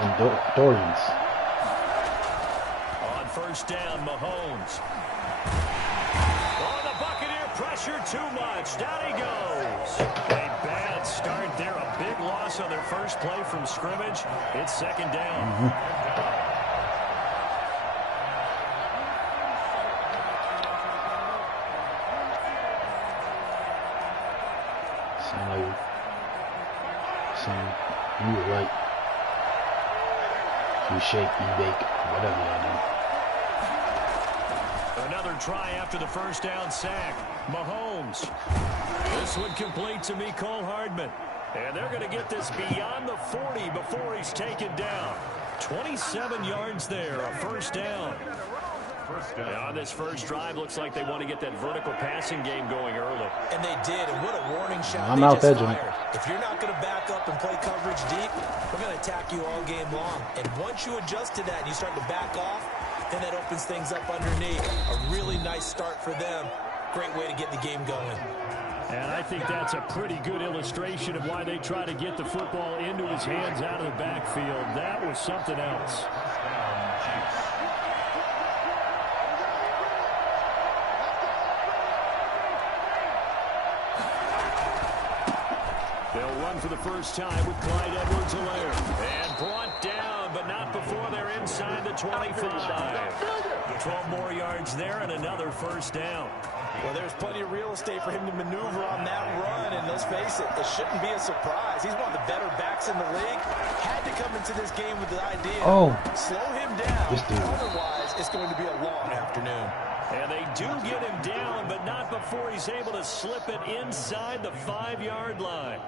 and Dorian's. On first down, Mahomes. Oh, the Buccaneer pressure too much. Down he goes. A bad start there. A big loss on their first play from scrimmage. It's second down. You were right. You shake, you bake, whatever y'all do. Another try after the first down sack. Mahomes. This one complete to Mecole Hardman. And they're going to get this beyond the 40 before he's taken down. 27 yards there, a first down. On this first drive, looks like they want to get that vertical passing game going early. And they did, and what a warning shot I'm they out just there, fired. If you're not going to back up and play coverage deep, we're going to attack you all game long. And once you adjust to that and you start to back off, then that opens things up underneath. A really nice start for them. Great way to get the game going. And I think that's a pretty good illustration of why they try to get the football into his hands out of the backfield. That was something else. They'll run for the first time with Clyde Edwards-Helaire. And brought down, but not before they're inside the 25. 12 more yards there and another first down. Well, there's plenty of real estate for him to maneuver on that run, and let's face it shouldn't be a surprise. He's one of the better backs in the league. Had to come into this game with the idea. Slow him down, otherwise it's going to be a long afternoon. And they do get him down, but not before he's able to slip it inside the 5-yard line.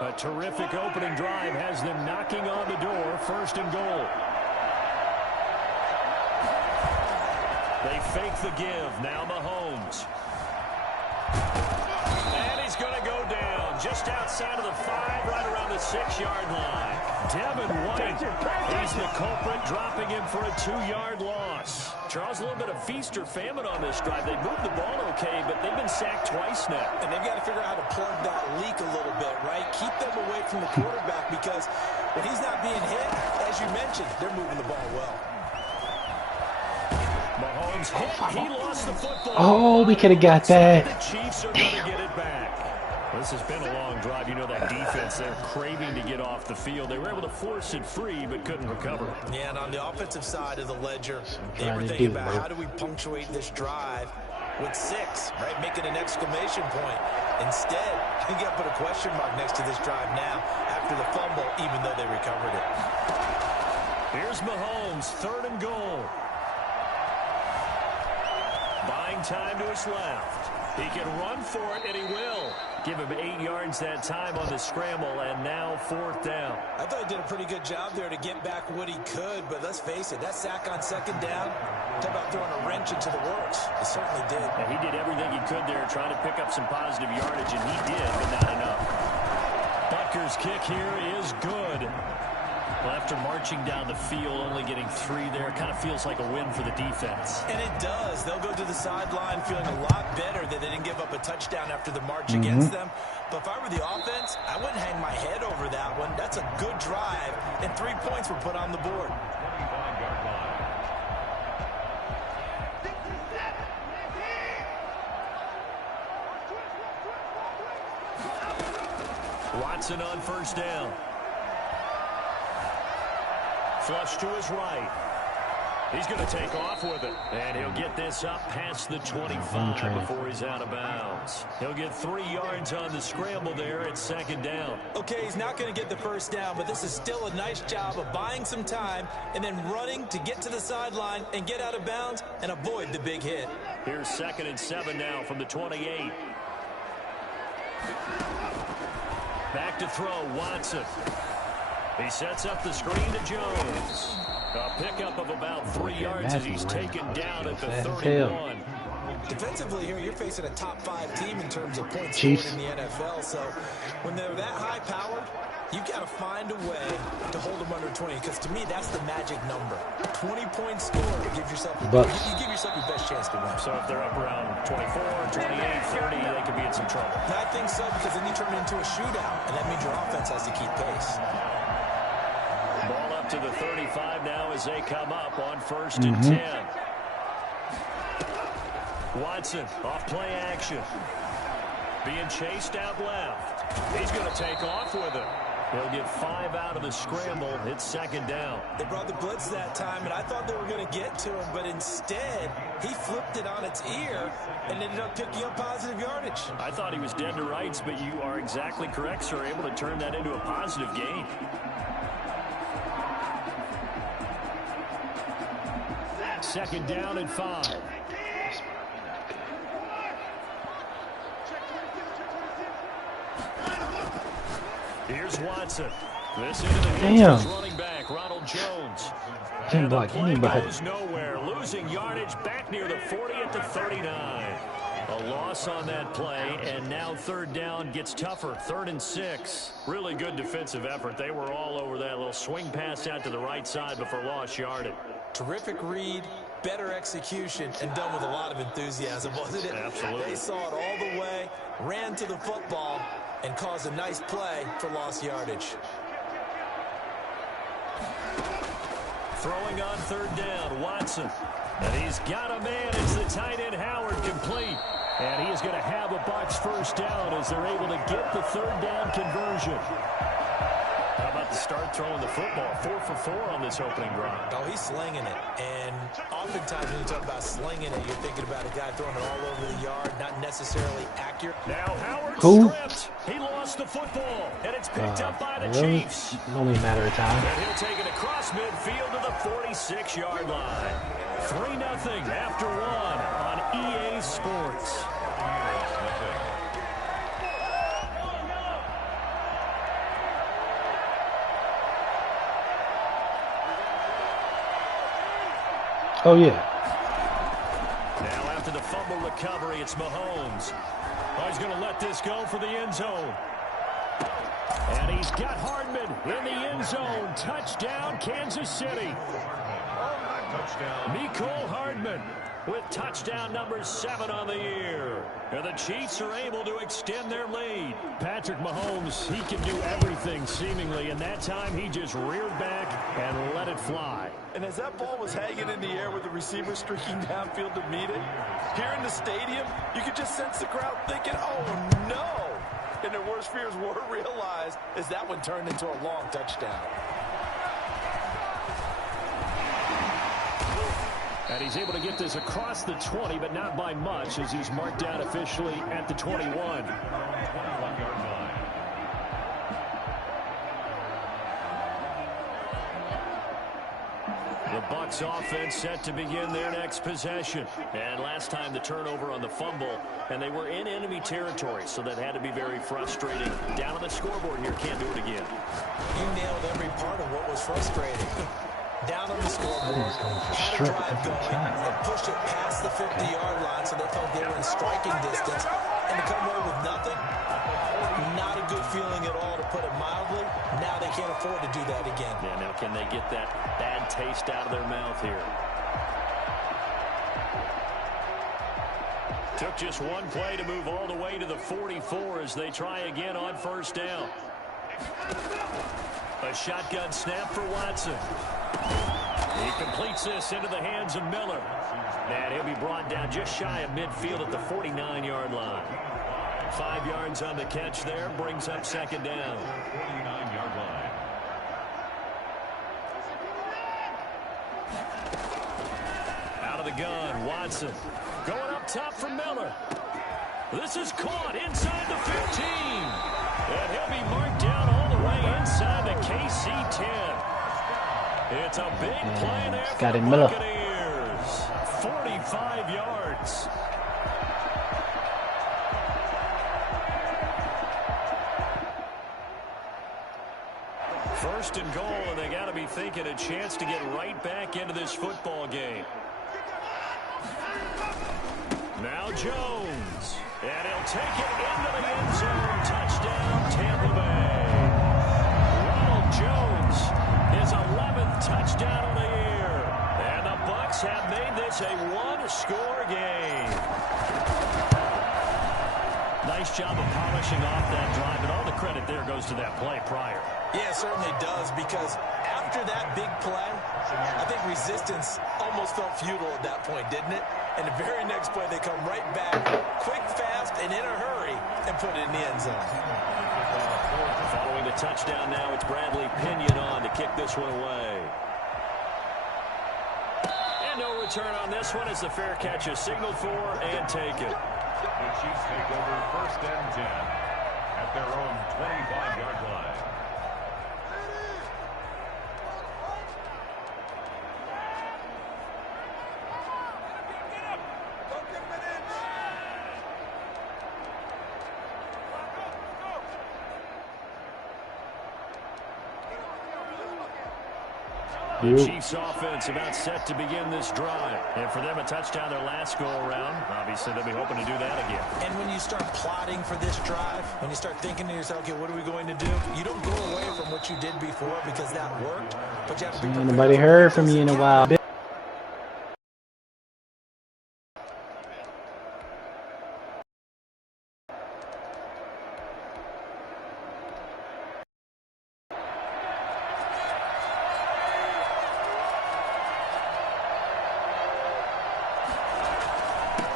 A terrific opening drive has them knocking on the door, first and goal. They fake the give, now Mahomes. And he's going to go down just outside of the 5, right around the 6-yard line. Devin White, he's the culprit, dropping him for a 2-yard loss. Charles, a little bit of feast or famine on this drive. They moved the ball okay, but they've been sacked twice now. And they've got to figure out how to plug that leak a little bit, right? Keep them away from the quarterback because when he's not being hit, as you mentioned, they're moving the ball well. Mahomes hit. He lost the football. Oh, we could have got that. The Chiefs are going to get it back. This has been a long drive. You know that defense, they're craving to get off the field. They were able to force it free, but couldn't recover. Yeah, and on the offensive side of the ledger, they were thinking about how do we punctuate this drive with 6, right? Making an exclamation point. Instead, you got to put a question mark next to this drive now after the fumble, even though they recovered it. Here's Mahomes, 3rd and goal. Buying time to his left. He can run for it, and he will. Give him 8 yards that time on the scramble, and now 4th down. I thought he did a pretty good job there to get back what he could, but let's face it, that sack on 2nd down, talk about throwing a wrench into the works. He certainly did. And he did everything he could there, trying to pick up some positive yardage, and he did, but not enough. Butker's kick here is good. Well, after marching down the field, only getting 3 there, kind of feels like a win for the defense. And it does. They'll go to the sideline feeling a lot better that they didn't give up a touchdown after the march against them. But if I were the offense, I wouldn't hang my head over that one. That's a good drive, and 3 points were put on the board. Watson on first down. Flush to his right. He's going to take off with it. And he'll get this up past the 25 before he's out of bounds. He'll get 3 yards on the scramble there at 2nd down. Okay, he's not going to get the first down, but this is still a nice job of buying some time and then running to get to the sideline and get out of bounds and avoid the big hit. Here's 2nd and 7 now from the 28. Back to throw, Watson. He sets up the screen to Jones. A pickup of about 3 yards as he's taken down at the 31. Defensively here, you're facing a top 5 team in terms of points Chiefs scored in the NFL. So when they're that high-powered, You've got to find a way to hold them under 20, because to me, that's the magic number. 20-point score to give yourself you give yourself your best chance to win. So if they're up around 24, 28, 30, they could be in some trouble. I think so, because then you turn it into a shootout, and that means your offense has to keep pace. Ball up to the 35 now as they come up on 1st and 10. Watson off play action. Being chased out left. He's going to take off with it. He'll get 5 out of the scramble. It's 2nd down. They brought the blitz that time, and I thought they were going to get to him, but instead, he flipped it on its ear and ended up picking up positive yardage. I thought he was dead to rights, but you are exactly correct, sir. Able to turn that into a positive gain. Second down and 5. Here's Watson. This into the hands of running back, Ronald Jones. Didn't block anybody. Goes nowhere, losing yardage back near the 40 at the 39. A loss on that play, and now 3rd down gets tougher. 3rd and 6. Really good defensive effort. They were all over that little swing pass out to the right side before lost yardage. Terrific read, better execution, and done with a lot of enthusiasm, wasn't it? Absolutely. They saw it all the way, ran to the football, and caused a nice play for lost yardage. Throwing on 3rd down, Watson. And he's got a man. It's the tight end, Howard, complete. And he is going to have a Bucs 1st down as they're able to get the 3rd down conversion. How about the start throwing the football? 4 for 4 on this opening drive. Oh, he's slinging it. And oftentimes when you talk about slinging it, you're thinking about a guy throwing it all over the yard, not necessarily accurate. Now Howard stripped. He lost the football, and it's picked up by the Chiefs. Only a matter of time. And he'll take it across midfield to the 46-yard line. 3-0 after 1 on EA Sports. Oh, yeah. Now after the fumble recovery, it's Mahomes. Oh, he's going to let this go for the end zone. And he's got Hardman in the end zone. Touchdown, Kansas City. Mecole Hardman with touchdown number 7 on the year. And the Chiefs are able to extend their lead. Patrick Mahomes, he can do everything seemingly, and that time he just reared back and let it fly. And as that ball was hanging in the air with the receiver streaking downfield to meet it, here in the stadium, you could just sense the crowd thinking, oh no! And their worst fears were realized as that one turned into a long touchdown. And he's able to get this across the 20, but not by much, as he's marked down officially at the 21. The Bucs offense set to begin their next possession. And last time the turnover on the fumble, and they were in enemy territory, so that had to be very frustrating. Down on the scoreboard here, can't do it again. You nailed every part of what was frustrating. Down on the scoreboard, had a drive going, and pushed it past the 50-yard line so they felt they were in striking distance, and to come away with nothing, not a good feeling at all, to put it mildly. Now they can't afford to do that again. Yeah, now can they get that bad taste out of their mouth here? Took just one play to move all the way to the 44 as they try again on 1st down. A shotgun snap for Watson. He completes this into the hands of Miller. And he'll be brought down just shy of midfield at the 49-yard line. 5 yards on the catch there, brings up 2nd down. 49-yard line. Out of the gun, Watson. Going up top for Miller. This is caught inside the 15. And he'll be marked down all the way inside the KC-10. It's a big play there for the Buccaneers. 45 yards. First and goal, and they got to be thinking a chance to get right back into this football game. Now Jones. And he'll take it into the end zone. Touchdown, Tampa Bay. touchdown on the year. And the Bucs have made this a one-score game. Nice job of polishing off that drive, and all the credit there goes to that play prior. Yeah, it certainly does, because after that big play, I think resistance almost felt futile at that point, didn't it? And the very next play, they come right back, quick, fast, and in a hurry, and put it in the end zone. Following the touchdown now, it's Bradley Pinion on to kick this one away. And no return on this one as the fair catch is signaled for and taken. The Chiefs take over 1st and 10 at their own 25-yard line. The Chiefs offense about set to begin this drive. And for them, a touchdown their last go-around. Obviously, they'll be hoping to do that again. And when you start plotting for this drive, when you start thinking to yourself, okay, what are we going to do? You don't go away from what you did before because that worked. But you have to be prepared. Nobody heard from you in a while.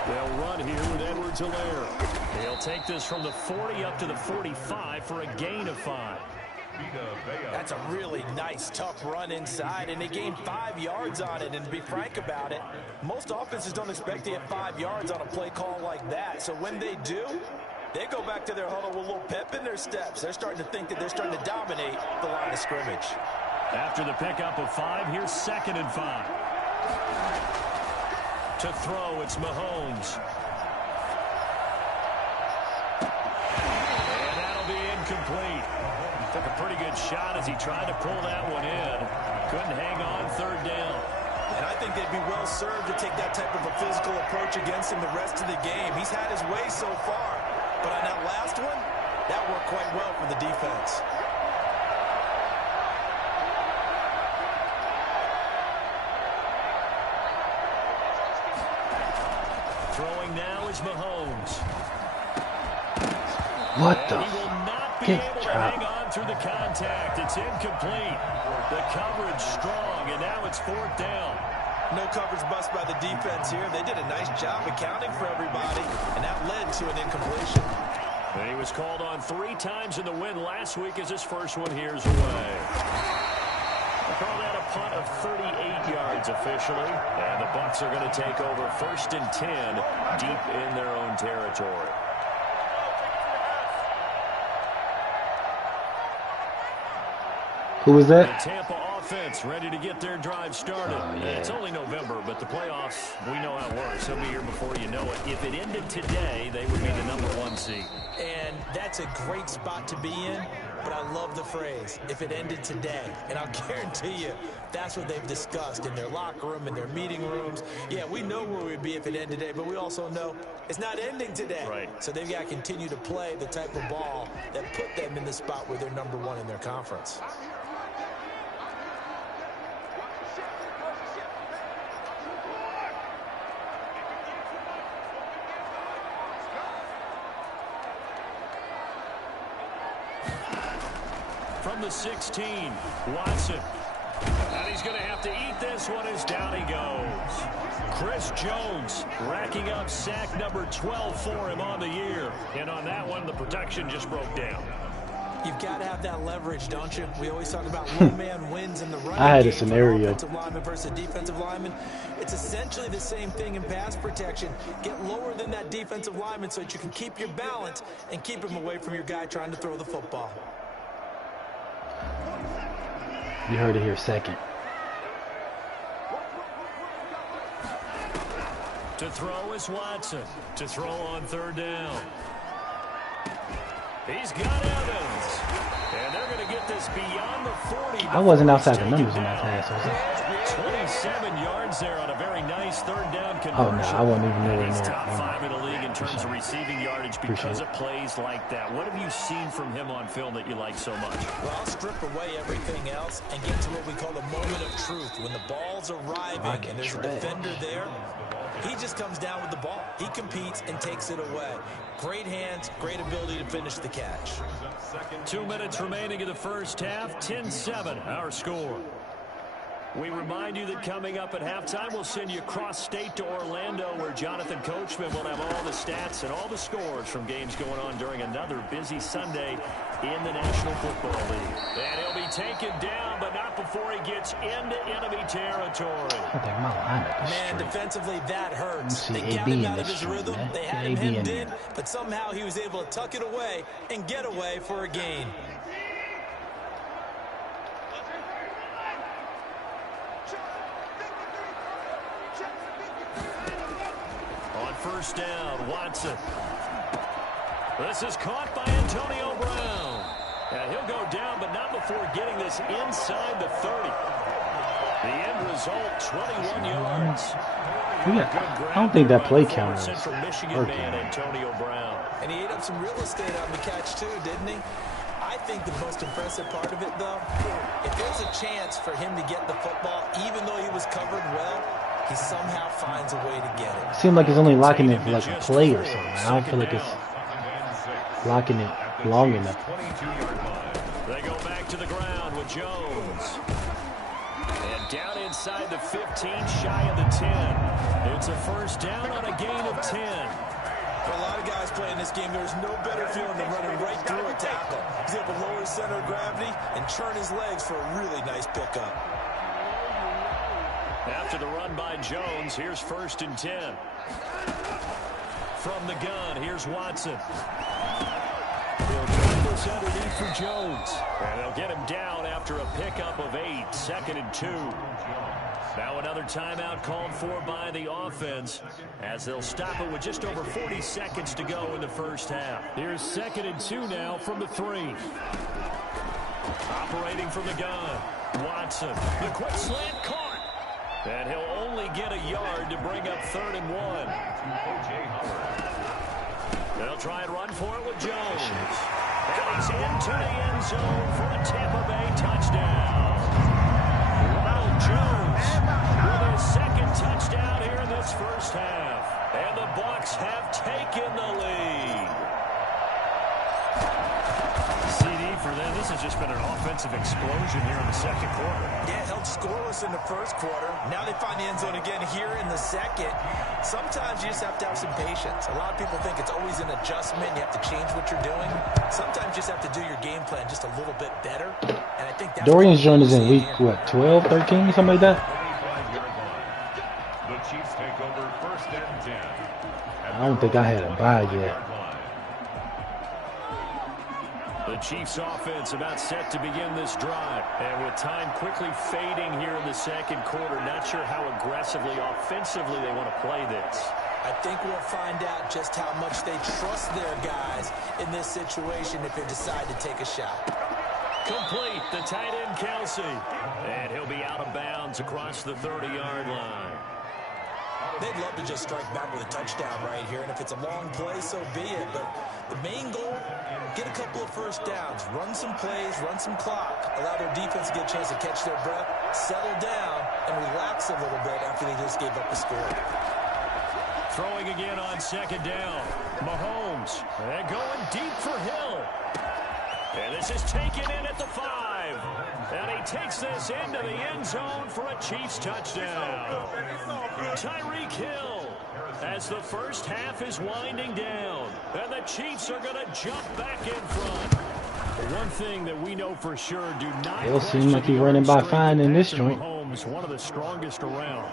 They'll run here with Edwards-Helaire. He'll take this from the 40 up to the 45 for a gain of 5. That's a really nice, tough run inside, and they gained 5 yards on it. And to be frank about it, most offenses don't expect to get 5 yards on a play call like that. So when they do, they go back to their huddle with a little pep in their steps. They're starting to think that they're starting to dominate the line of scrimmage. After the pickup of 5, here's 2nd and 5. To throw, it's Mahomes. And that'll be incomplete. Took a pretty good shot as he tried to pull that one in. Couldn't hang on 3rd down. And I think they'd be well served to take that type of a physical approach against him the rest of the game. He's had his way so far. But on that last one, that worked quite well for the defense. Throwing now is Mahomes. What the? He will not be able to hang on through the contact. It's incomplete. The coverage strong, and now it's 4th down. No coverage bust by the defense here. They did a nice job accounting for everybody, and that led to an incompletion. And he was called on 3 times in the win last week as his first one here's away. They call that a punt of 38 yards officially. And the Bucs are going to take over 1st and 10 deep in their own territory. Who was that? The Tampa offense ready to get their drive started. Oh, yeah. It's only November, but the playoffs, we know how it works. They'll be here before you know it. If it ended today, they would be the #1 seed. And that's a great spot to be in, but I love the phrase, if it ended today. And I'll guarantee you, that's what they've discussed in their locker room, in their meeting rooms. Yeah, we know where we'd be if it ended today, but we also know it's not ending today. Right. So they've got to continue to play the type of ball that put them in the spot where they're #1 in their conference. From the 16, Watson. And he's going to have to eat this one as down he goes. Chris Jones racking up sack number 12 for him on the year. And on that one, the protection just broke down. You've got to have that leverage, don't you? We always talk about low man wins in the running I had a game scenario. for offensive lineman versus defensive lineman. It's essentially the same thing in pass protection. Get lower than that defensive lineman so that you can keep your balance and keep him away from your guy trying to throw the football. You heard it here 2nd. To throw is Watson. To throw on 3rd down. He's got Evans. And they're going to get get this beyond the 40. I wasn't outside the numbers in that pass, was I? 27 yards there on a very nice third down conversion. Oh, no, I wasn't even nowhere He's near top it. 5 in the league in terms of receiving yardage because of plays like that. What have you seen from him on film that you like so much? Well, I'll strip away everything else and get to what we call the moment of truth. When the ball's arriving and there's a defender there, he just comes down with the ball. He competes and takes it away. Great hands, great ability to finish the catch. 2 minutes remaining in the first half. 10-7, our score. We remind you that coming up at halftime, we'll send you cross-state to Orlando, where Jonathan Coachman will have all the stats and all the scores from games going on during another busy Sunday in the National Football League. And he'll be taken down, but not before he gets into enemy territory. Man, defensively, that hurts. They got AB him out of his rhythm. man. They had him hemmed in, but somehow he was able to tuck it away and get away for a gain. First down, Watson. This is caught by Antonio Brown. And he'll go down, but not before getting this inside the 30. The end result, 21 yards. I don't think that play counted. Central Michigan man, Antonio Brown. And he ate up some real estate on the catch, too, didn't he? I think the most impressive part of it, though, if there's a chance for him to get the football, even though he was covered well, he somehow finds a way to get it. Seems like it's only locking it for like a play or something. I don't feel like it's locking it long enough. They go back to the ground with Jones. And down inside the 15, shy of the 10. It's a first down on a gain of 10. For a lot of guys playing this game, there's no better feeling than running right through a tackle. He's able to lower his center of gravity and churn his legs for a really nice pickup. After the run by Jones, here's 1st and 10. From the gun, here's Watson. He'll try this underneath for Jones. And they'll get him down after a pickup of 8. 2nd and 2. Now another timeout called for by the offense as they'll stop it with just over 40 seconds to go in the first half. Here's 2nd and 2 now from the 3. Operating from the gun, Watson. The quick slant caught. And he'll only get a yard to bring up 3rd and 1. They'll try and run for it with Jones. And he's into the end zone for a Tampa Bay touchdown. Ronald Jones with his 2nd touchdown here in this first half. And the Bucs have taken the lead. For them, this has just been an offensive explosion here in the 2nd quarter. Yeah, held scoreless in the 1st quarter. Now they find the end zone again here in the 2nd. Sometimes you just have to have some patience. A lot of people think it's always an adjustment. You have to change what you're doing. Sometimes you just have to do your game plan just a little bit better. And I think that's Dorian's joint is in week, what, 12, 13, something like that? The Chiefs take over 1st and 10. I don't think I had a bye yet. The Chiefs offense about set to begin this drive. And with time quickly fading here in the 2nd quarter, not sure how aggressively, offensively they want to play this. I think we'll find out just how much they trust their guys in this situation if they decide to take a shot. Complete, the tight end Kelsey. And he'll be out of bounds across the 30-yard line. They'd love to just strike back with a touchdown right here, and if it's a long play, so be it. But the main goal, get a couple of first downs, run some plays, run some clock, allow their defense to get a chance to catch their breath, settle down, and relax a little bit after they just gave up a score. Throwing again on 2nd down. Mahomes, and going deep for Hill. And this is taken in at the 5. And he takes this into the end zone for a Chiefs touchdown. Tyreek Hill, as the first half is winding down. And the Chiefs are going to jump back in front. One thing that we know for sure, do not. It'll seem like he's running by fine in this joint. Mahomes, one of the strongest around.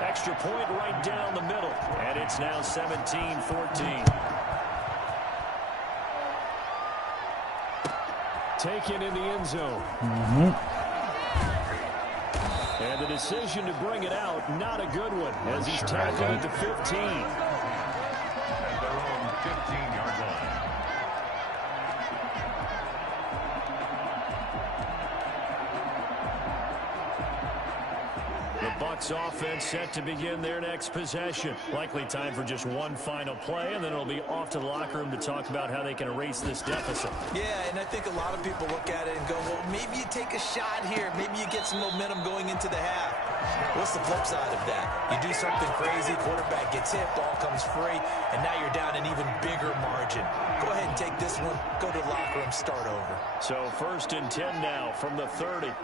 Extra point right down the middle. And it's now 17-14. Taken in the end zone. And the decision to bring it out, not a good one, as he's tackled at the 15. At their own 15-yard line. Bucs offense set to begin their next possession. Likely time for just one final play, and then it'll be off to the locker room to talk about how they can erase this deficit. Yeah, and I think a lot of people look at it and go, well, maybe you take a shot here. Maybe you get some momentum going into the half. What's the flip side of that? You do something crazy, quarterback gets hit, ball comes free, and now you're down an even bigger margin. Go ahead and take this one, go to the locker room, start over. So 1st and 10 now from the 30.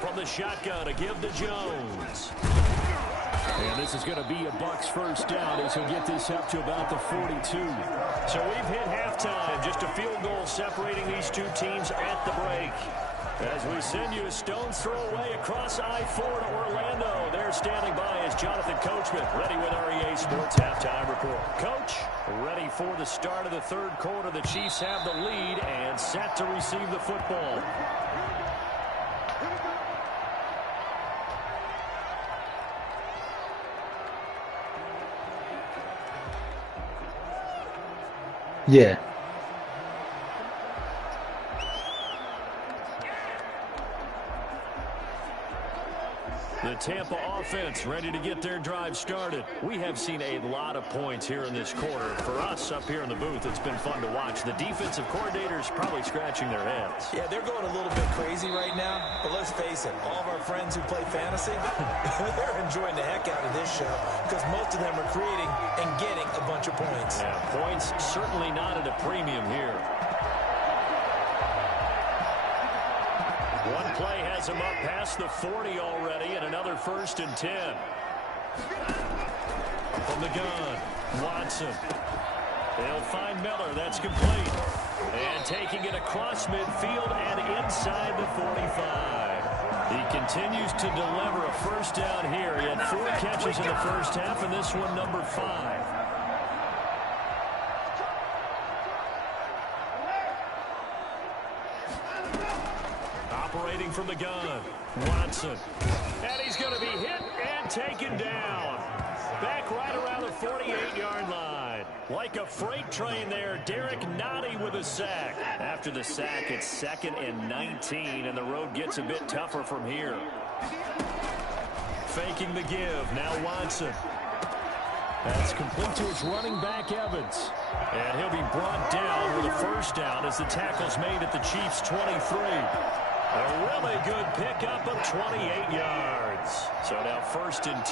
From the shotgun, a give to Jones. And this is going to be a Bucs first down as he'll get this up to about the 42. So we've hit halftime. Just a field goal separating these two teams at the break. As we send you a stone's throw away across I-4 to Orlando. There standing by is Jonathan Coachman, ready with our EA Sports Halftime Report. Coach, ready for the start of the 3rd quarter. The Chiefs have the lead and set to receive the football. Yeah. The Tampa offense ready to get their drive started. We have seen a lot of points here in this quarter. For us up here in the booth, it's been fun to watch. The defensive coordinators probably scratching their heads. Yeah, they're going a little bit crazy right now. But let's face it, all of our friends who play fantasy, they're enjoying the heck out of this show because most of them are creating and getting a bunch of points. Yeah, points certainly not at a premium here. One play has him up past the 40 already, and another 1st and 10. From the gun, Watson. They'll find Miller. That's complete. And taking it across midfield and inside the 45. He continues to deliver a first down here. He had 4 catches in the first half, and this one number 5. Operating from the gun, Watson. And he's going to be hit and taken down. Back right around the 48-yard line. Like a freight train there, Derek Nottie with a sack. After the sack, it's 2nd and 19, and the road gets a bit tougher from here. Faking the give, now Watson. That's complete to his running back, Evans. And he'll be brought down with a first down as the tackle's made at the Chiefs' 23. A really good pickup of 28 yards. So now 1st and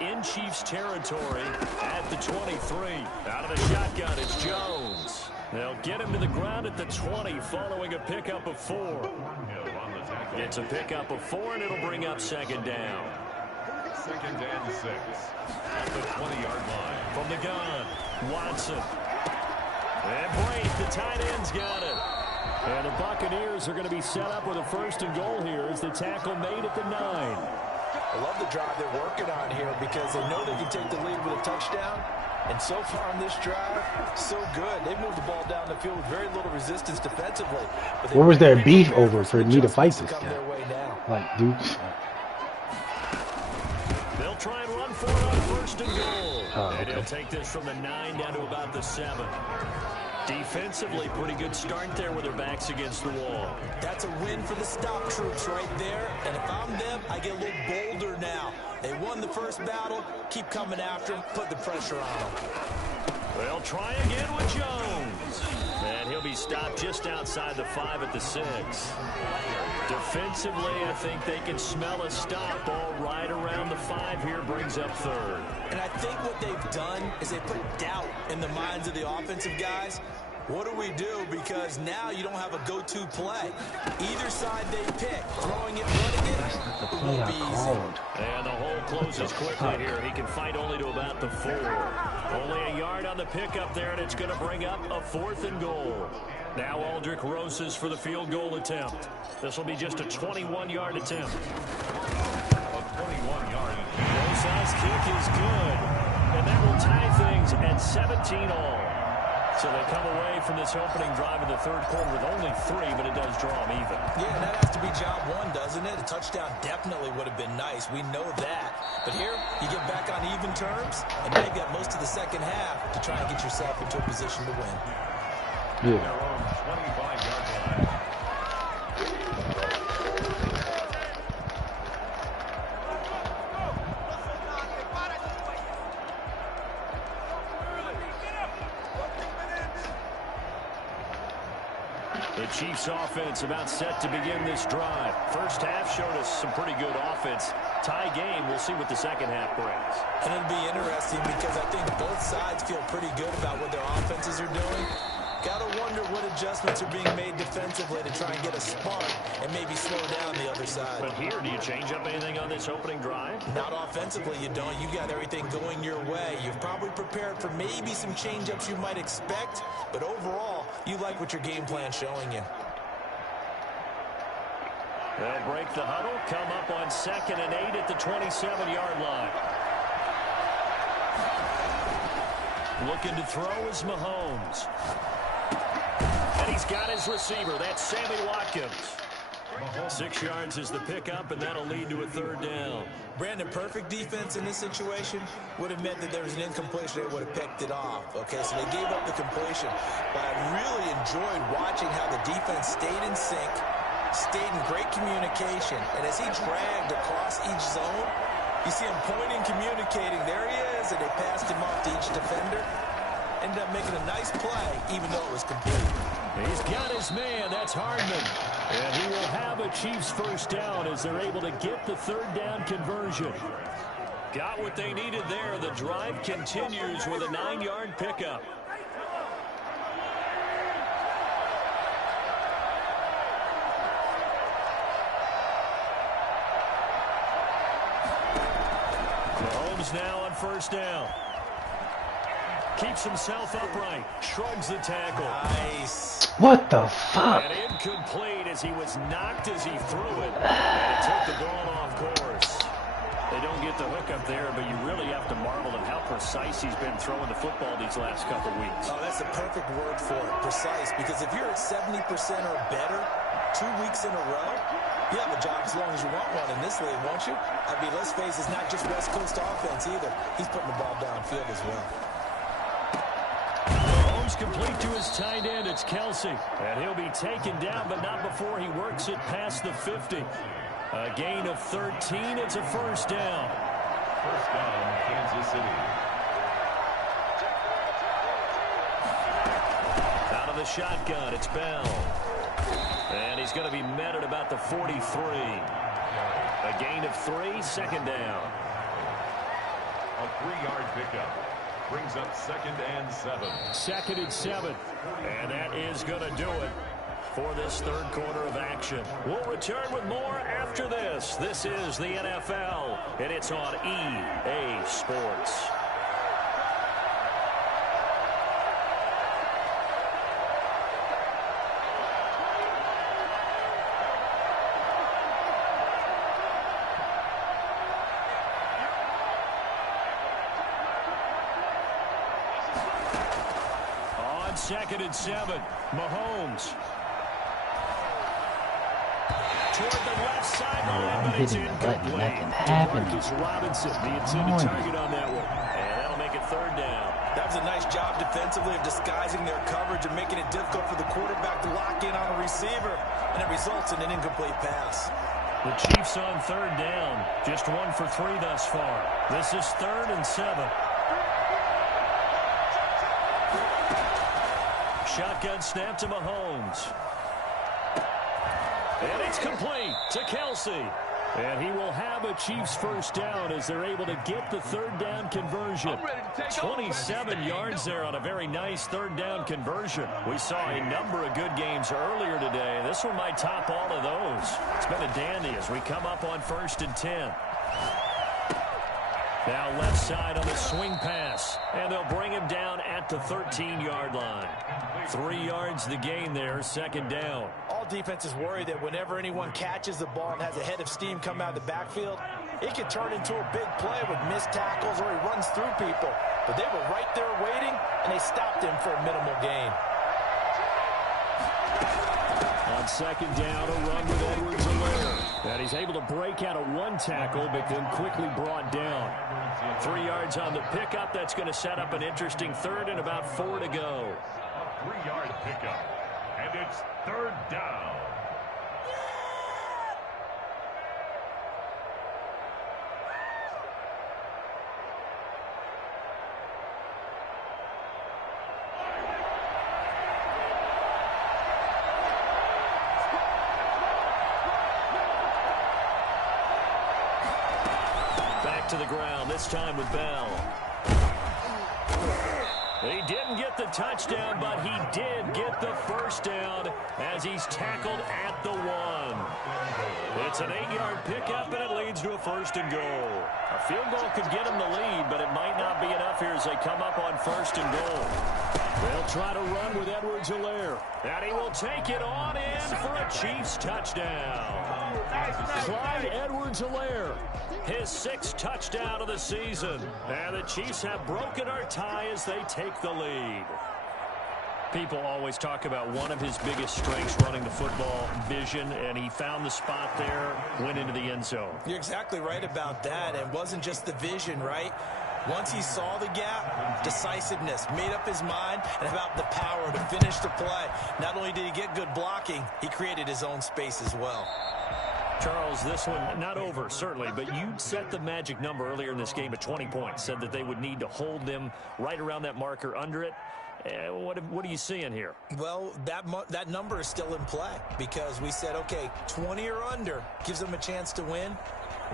10 in Chiefs territory at the 23. Out of the shotgun, it's Jones. They'll get him to the ground at the 20 following a pickup of 4. It's a pickup of 4, and it'll bring up 2nd down. 2nd and 6 at the 20-yard line. From the gun, Watson. And Brate, the tight end's got it. And the Buccaneers are going to be set up with a 1st and goal here as the tackle made at the 9. I love the drive they're working on here because they know they can take the lead with a touchdown. And so far on this drive, so good. They've moved the ball down the field with very little resistance defensively. What was their beef over for me to fight this guy? Like, dude. They'll try and run for it on 1st and goal. Oh, and he'll take this from the 9 down to about the 7. Defensively, pretty good start there with their backs against the wall. That's a win for the stop troops right there. And if I'm them, I get a little bolder now. They won the first battle. Keep coming after them. Put the pressure on them. They'll try again with Jones. And he'll be stopped just outside the 5 at the 6. Defensively, I think they can smell a stop. Ball right around the 5 here brings up 3rd. And I think what they've done is they put doubt in the minds of the offensive guys. What do we do? Because now you don't have a go-to play. Either side they pick, throwing it, running it, it won't be easy. And the hole closes quickly here. He can fight only to about the 4. Only a yard on the pickup there, and it's going to bring up a 4th and goal. Now Aldrich Rosas for the field goal attempt. This will be just a 21-yard attempt. A 21-yard attempt. Rosas' kick is good. And that will tie things at 17 all. So they come away from this opening drive in the 3rd quarter with only 3, but it does draw them even. Yeah, and that has to be job 1, doesn't it? A touchdown definitely would have been nice. We know that. But here, you get back on even terms, and now you've got most of the second half to try and get yourself into a position to win. Their own 25-yard line. The Chiefs offense about set to begin this drive. First half showed us some pretty good offense. Tie game, we'll see what the second half brings. And it'll be interesting because I think both sides feel pretty good about what their offenses are doing. Gotta wonder what adjustments are being made defensively to try and get a spark and maybe slow down the other side. But here, do you change up anything on this opening drive? Not offensively, you don't. You got everything going your way. You've probably prepared for maybe some change-ups you might expect, but overall, you like what your game plan's showing you. They'll break the huddle, come up on 2nd and 8 at the 27-yard line. Looking to throw is Mahomes. And he's got his receiver. That's Sammy Watkins. 6 yards is the pickup, and that'll lead to a 3rd down. Brandon, perfect defense in this situation would have meant that there was an incompletion. They would have picked it off. Okay, so they gave up the completion. But I really enjoyed watching how the defense stayed in sync, stayed in great communication. And as he dragged across each zone, you see him pointing, communicating. There he is, and they passed him off to each defender. Ended up making a nice play, even though it was complete. He's got his man. That's Hardman. And he will have a Chiefs first down as they're able to get the 3rd down conversion. Got what they needed there. The drive continues with a 9-yard pickup. Mahomes now on 1st down. Keeps himself upright. Shrugs the tackle. Nice. What the fuck? And incomplete as he was knocked as he threw it. And it took the ball off course. They don't get the hook up there, but you really have to marvel at how precise he's been throwing the football these last couple weeks. Oh, that's the perfect word for it, precise. Because if you're at 70% or better 2 weeks in a row, you have a job as long as you want one in this league, won't you? I mean, let's face it, it's not just West Coast offense either. He's putting the ball downfield as well. Complete to his tight end. It's Kelsey. And he'll be taken down, but not before he works it past the 50. A gain of 13. It's a 1st down. 1st down, Kansas City. Out of the shotgun, it's Bell. And he's going to be met at about the 43. A gain of 3, 2nd down. A 3-yard pickup. Brings up 2nd and 7. 2nd and 7. And that is going to do it for this 3rd quarter of action. We'll return with more after this. This is the NFL, and it's on EA Sports. On 2nd and 7, Mahomes. Toward the left sideline, but it's incomplete. Marcus Robinson, the intended target on that one. And that'll make it 3rd down. That was a nice job defensively of disguising their coverage and making it difficult for the quarterback to lock in on a receiver. And it results in an incomplete pass. The Chiefs on 3rd down. Just 1 for 3 thus far. This is 3rd and 7. Shotgun snap to Mahomes. And it's complete to Kelsey. And he will have a Chiefs first down as they're able to get the 3rd down conversion. 27 yards there on a very nice 3rd down conversion. We saw a number of good games earlier today. This one might top all of those. It's been a dandy as we come up on 1st and 10. Now left side on the swing pass. And they'll bring him down at the 13-yard line. 3 yards the gain there, 2nd down. All defenses worry that whenever anyone catches the ball and has a head of steam come out of the backfield, it can turn into a big play with missed tackles or he runs through people. But they were right there waiting, and they stopped him for a minimal gain. On 2nd down, a run with Edwards-Helaire. And he's able to break out of 1 tackle, but then quickly brought down. 3 yards on the pickup. That's going to set up an interesting 3rd and about 4 to go. A 3-yard pickup. And it's 3rd down. to the ground, this time with Bell. He didn't get the touchdown, but he did get the first down as he's tackled at the 1. It's an 8-yard pickup, and it leads to a 1st and goal. A field goal could get him the lead, but it might not be enough here as they come up on 1st and goal. They'll try to run with Edwards-Helaire, and he will take it on in for a Chiefs touchdown. Clyde Edwards-Helaire, his 6th touchdown of the season. And the Chiefs have broken our tie as they take the lead. People always talk about one of his biggest strengths running the football, vision, and he found the spot there, went into the end zone. You're exactly right about that. It wasn't just the vision, right? Once he saw the gap, decisiveness, made up his mind, and about the power to finish the play. Not only did he get good blocking, he created his own space as well. Charles, this one not over, certainly, but you set the magic number earlier in this game at 20 points, said that they would need to hold them right around that marker under it. What are you seeing here? Well, that number is still in play because we said, okay, 20 or under gives them a chance to win.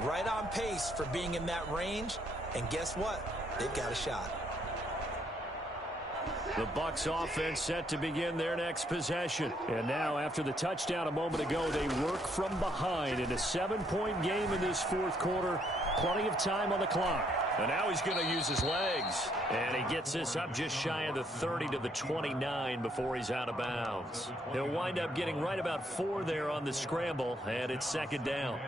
Right on pace for being in that range. And guess what? They've got a shot. The Bucs offense set to begin their next possession. And now, after the touchdown a moment ago, they work from behind in a 7-point game in this 4th quarter. Plenty of time on the clock. And now he's going to use his legs. And he gets this up just shy of the 30 to the 29 before he's out of bounds. He'll wind up getting right about 4 there on the scramble, and it's 2nd down.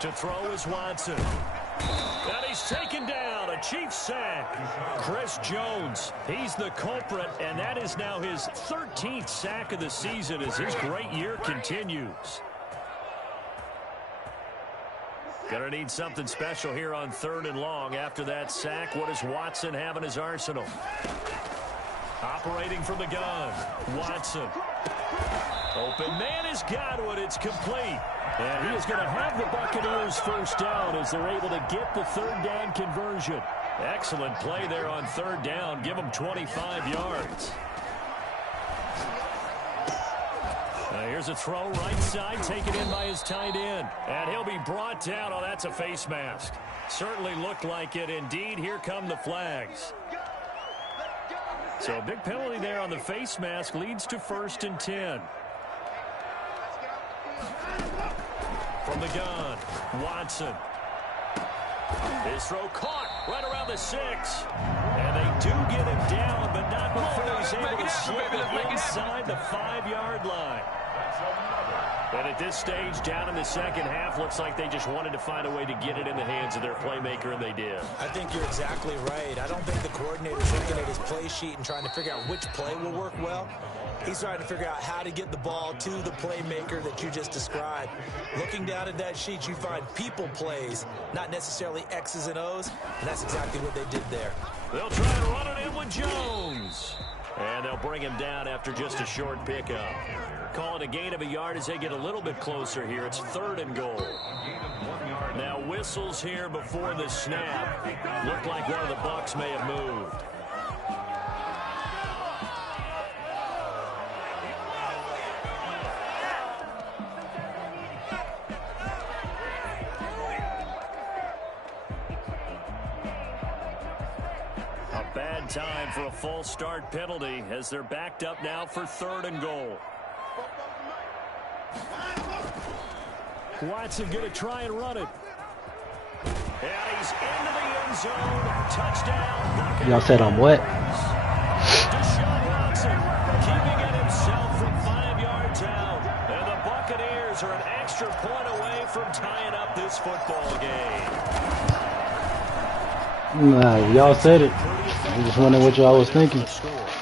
To throw is Watson. And he's taken down. A Chiefs sack. Chris Jones, he's the culprit, and that is now his 13th sack of the season as his great year continues. Gonna need something special here on 3rd and long. After that sack, what does Watson have in his arsenal? Operating from the gun. Watson. Open man is Godwin. It's complete. And he is going to have the Buccaneers first down as they're able to get the 3rd down conversion. Excellent play there on 3rd down. Give them 25 yards. Here's a throw right side, taken in by his tight end. And he'll be brought down. Oh, that's a face mask. Certainly looked like it. Indeed, here come the flags. So a big penalty there on the face mask leads to 1st and 10. From the gun, Watson. His throw caught right around the 6. And they do get him down, but not before he's able to slip it inside the 5-yard line. And at this stage, down in the 2nd half, looks like they just wanted to find a way to get it in the hands of their playmaker, and they did. I think you're exactly right. I don't think the coordinator's looking at his play sheet and trying to figure out which play will work well. He's trying to figure out how to get the ball to the playmaker that you just described. Looking down at that sheet, you find people plays, not necessarily X's and O's, and that's exactly what they did there. They'll try and run it in with Jones. And they'll bring him down after just a short pickup. Call it a gain of a yard as they get a little bit closer here. It's 3rd and goal. Now whistles here before the snap. Looked like one of the Bucs may have moved. Bad time for a false start penalty as they're backed up now for 3rd and goal. Watson going to try and run it. And he's into the end zone. Touchdown. Y'all said I'm what? Deshaun Watson keeping it himself from 5 yards out. And the Buccaneers are an extra point away from tying up this football game. Y'all said it. I just wondering what y'all was thinking. It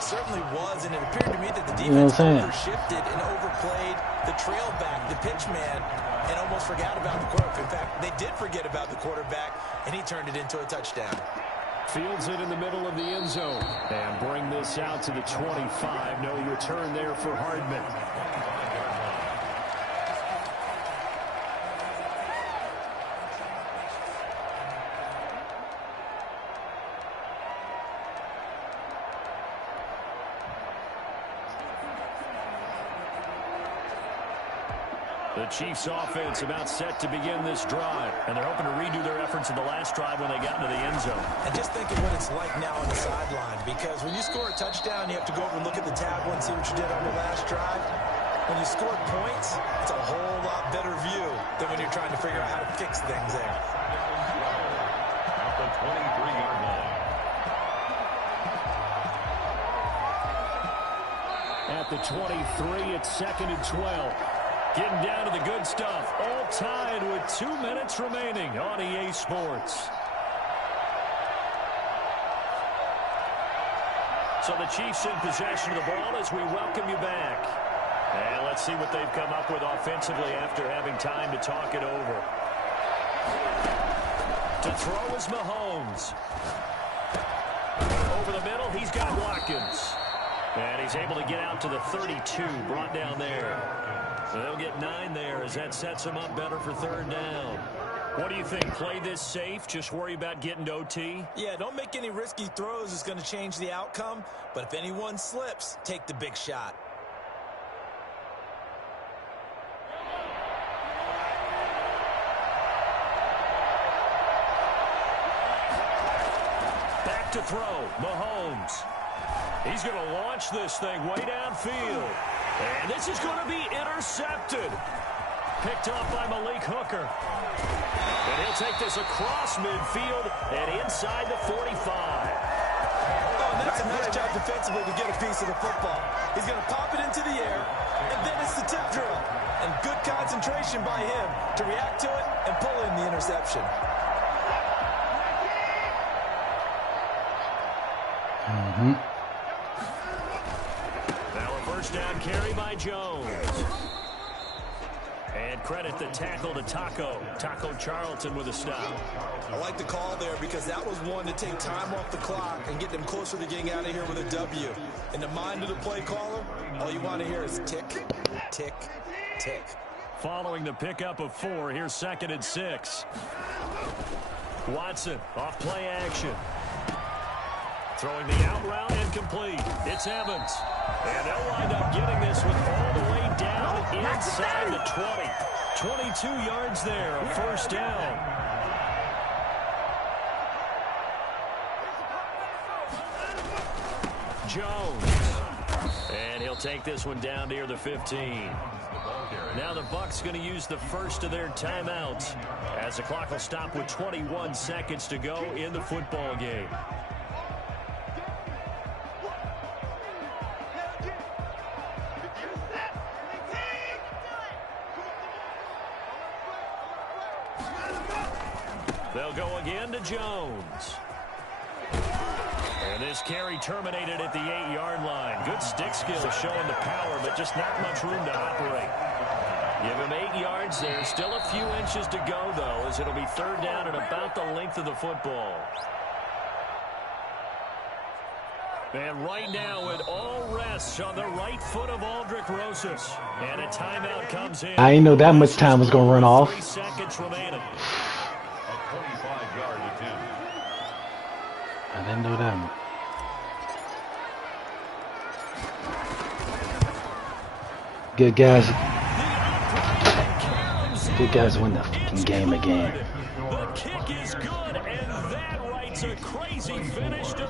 certainly was, and it appeared to me that the defense You know what I'm saying? overshifted and overplayed the trail back, the pitch man, and almost forgot about the quarterback. In fact, they did forget about the quarterback, and he turned it into a touchdown. Fields it in the middle of the end zone. And bring this out to the 25. No return there for Hardman. The Chiefs offense about set to begin this drive, and they're hoping to redo their efforts in the last drive when they got into the end zone. And just think of what it's like now on the sideline, because when you score a touchdown, you have to go over and look at the tablet and see what you did on the last drive. When you score points, it's a whole lot better view than when you're trying to figure out how to fix things there. At the 23-yard line. At the 23, it's 2nd and 12. Getting down to the good stuff. All tied with 2 minutes remaining on EA Sports. So the Chiefs in possession of the ball as we welcome you back. And let's see what they've come up with offensively after having time to talk it over. To throw is Mahomes. Over the middle, he's got Watkins. And he's able to get out to the 32, brought down there. So they'll get 9 there as that sets him up better for 3rd down. What do you think? Play this safe? Just worry about getting to OT? Yeah, don't make any risky throws. It's going to change the outcome. But if anyone slips, take the big shot. Back to throw. Mahomes. He's going to launch this thing way downfield. And this is going to be intercepted. Picked up by Malik Hooker. And he'll take this across midfield and inside the 45. Oh, and that's a nice job defensively to get a piece of the football. He's going to pop it into the air, and then it's the tip drill. And good concentration by him to react to it and pull in the interception. Now a first down carry by Jones. And credit the tackle to Taco Charlton with a stop. I like the call there because that was one to take time off the clock and get them closer to getting out of here with a W. In the mind of the play caller, all you want to hear is tick, tick, tick. Following the pickup of 4, here's 2nd and 6. Watson off play action. Throwing the out route incomplete. It's Evans. And they'll wind up getting this one all the way down inside the 20. 22 yards there, a first down. Jones. And he'll take this one down near the 15. Now the Bucs going to use the first of their timeouts as the clock will stop with 21 seconds to go in the football game. They'll go again to Jones. And this carry terminated at the 8-yard line. Good stick skills showing the power, but just not much room to operate. Give him 8 yards there. Still a few inches to go, though, as it'll be 3rd down at about the length of the football. And right now, it all rests on the right foot of Aldrick Rosas. And a timeout comes in. I didn't know that much time was going to run off. 3 seconds remaining. A 25-yard attempt. I didn't know that. Good guys. Good guys win the fucking game again. The kick is good, and that writes a crazy finish to the